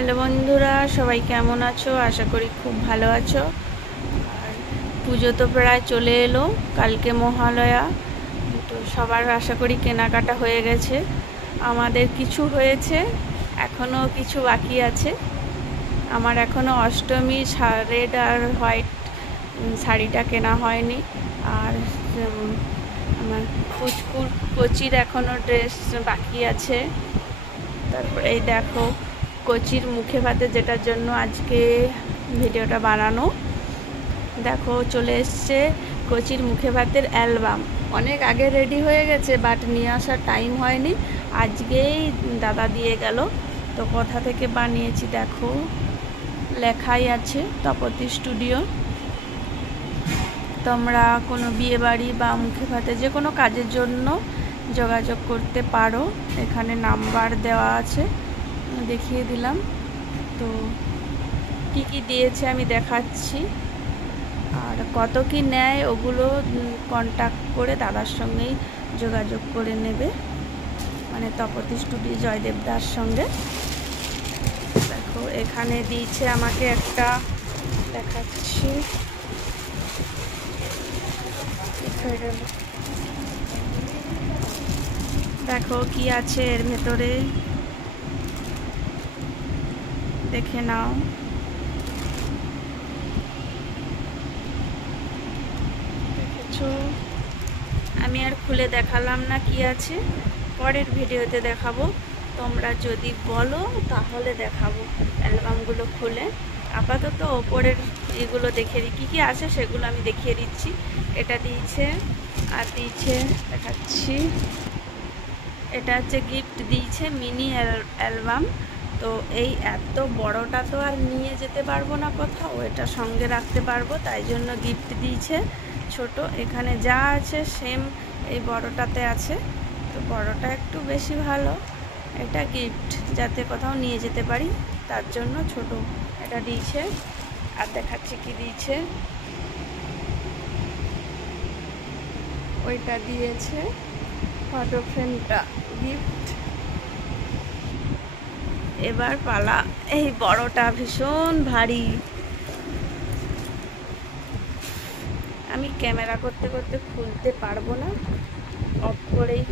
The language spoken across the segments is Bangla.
হ্যালো বন্ধুরা, সবাই কেমন আছো? আশা করি খুব ভালো আছো। আর পুজো তো প্রায় চলে এলো, কালকে মহালয়া। তো সবার আশা করি কেনাকাটা হয়ে গেছে। আমাদের কিছু হয়েছে, এখনও কিছু বাকি আছে। আমার এখনও অষ্টমী রেড আর হোয়াইট শাড়িটা কেনা হয়নি। আর আমার পুচকুর কচির এখনও ড্রেস বাকি আছে। তারপরে এই দেখো কচির মুখে ভাতে, যেটার জন্য আজকে ভিডিওটা বানানো। দেখো চলে এসছে কচির মুখে ভাতের অ্যালবাম। অনেক আগে রেডি হয়ে গেছে, বাট নিয়ে আসার টাইম হয়নি। আজকেই দাদা দিয়ে গেল। তো কোথা থেকে বানিয়েছি দেখো, লেখাই আছে তপতি স্টুডিও। তোমরা কোনো বিয়ে বাড়ি বা মুখে ভাতে যে কোনো কাজের জন্য যোগাযোগ করতে পারো। এখানে নাম্বার দেওয়া আছে, দেখিয়ে দিলাম। তো কি কি দিয়েছে আমি দেখাচ্ছি, আর কত কি নেয় ওগুলো কন্ট্যাক্ট করে দাদার সঙ্গেই যোগাযোগ করে নেবে, মানে তপতি স্টুডিও জয়দেব দার সঙ্গে। দেখো এখানে দিয়েছে আমাকে একটা, দেখাচ্ছি। দেখো কি আছে এর ভেতরে, দেখে নাও। দেখেছো? আমি আর খুলে দেখালাম না কি আছে, পরের ভিডিওতে দেখাবো। তোমরা যদি বলো তাহলে দেখাবো অ্যালবামগুলো খুলে। আপাতত ওপরের এগুলো দেখিয়ে দিই, কী কী আছে সেগুলো আমি দেখিয়ে দিচ্ছি। এটা দিয়েছে, আর দিয়েছে দেখাচ্ছি। এটা হচ্ছে গিফট দিয়েছে মিনি অ্যালবাম। তো এই এত বড়টা তো আর নিয়ে যেতে পারবো না কোথাও, এটা সঙ্গে রাখতে পারবো, তাই জন্য গিফট দিয়েছে ছোট। এখানে যা আছে সেম এই বড়টাতে আছে, তো বড়টা একটু বেশি ভালো। এটা গিফট যাতে কোথাও নিয়ে যেতে পারি, তার জন্য ছোট এটা দিয়েছে। আর দেখাচ্ছি কি দিয়েছে, ওইটা দিয়েছে ফটো ফ্রেমটা গিফট। এবার পালা এই বড়টা, ভীষণ ভারী। আমি ক্যামেরা করতে করতে খুলতে পারবো না, অফ করেই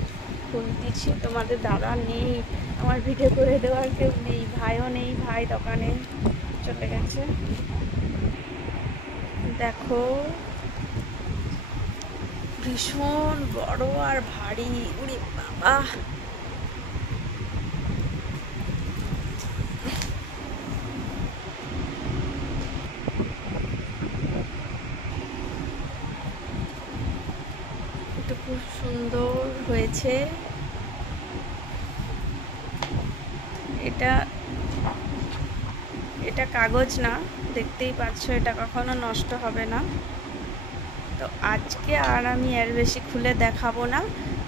খুলতেছি। তোমাদের দাদা নেই, আমার ভিডিও করে দেওয়ার কেউ নেই, ভাইও নেই, ভাই দোকানে চলে গেছে। দেখো ভীষণ বড় আর ভারী, উড়ি বাবা। এটা খুব সুন্দর হয়েছে। এটা এটা কাগজ না, দেখতেই পাচ্ছ, এটা কখনো নষ্ট হবে না। তো আজকে আর আমি এর বেশি খুলে দেখাবো না।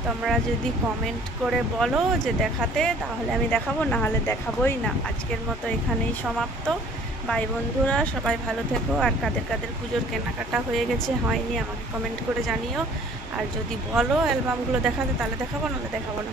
তোমরা যদি কমেন্ট করে বলো যে দেখাতে, তাহলে আমি দেখাবো, না হলে দেখাবোই না। আজকের মতো এখানেই সমাপ্ত। বাই বন্ধুরা, সবাই ভালো থেকো। আর কাদের কাদের পুজোর কেনাকাটা হয়ে গেছে হয়নি আমাকে কমেন্ট করে জানিও। আর যদি বলো অ্যালবামগুলো দেখাতে, তাহলে দেখাবো, নাহলে দেখাবো না।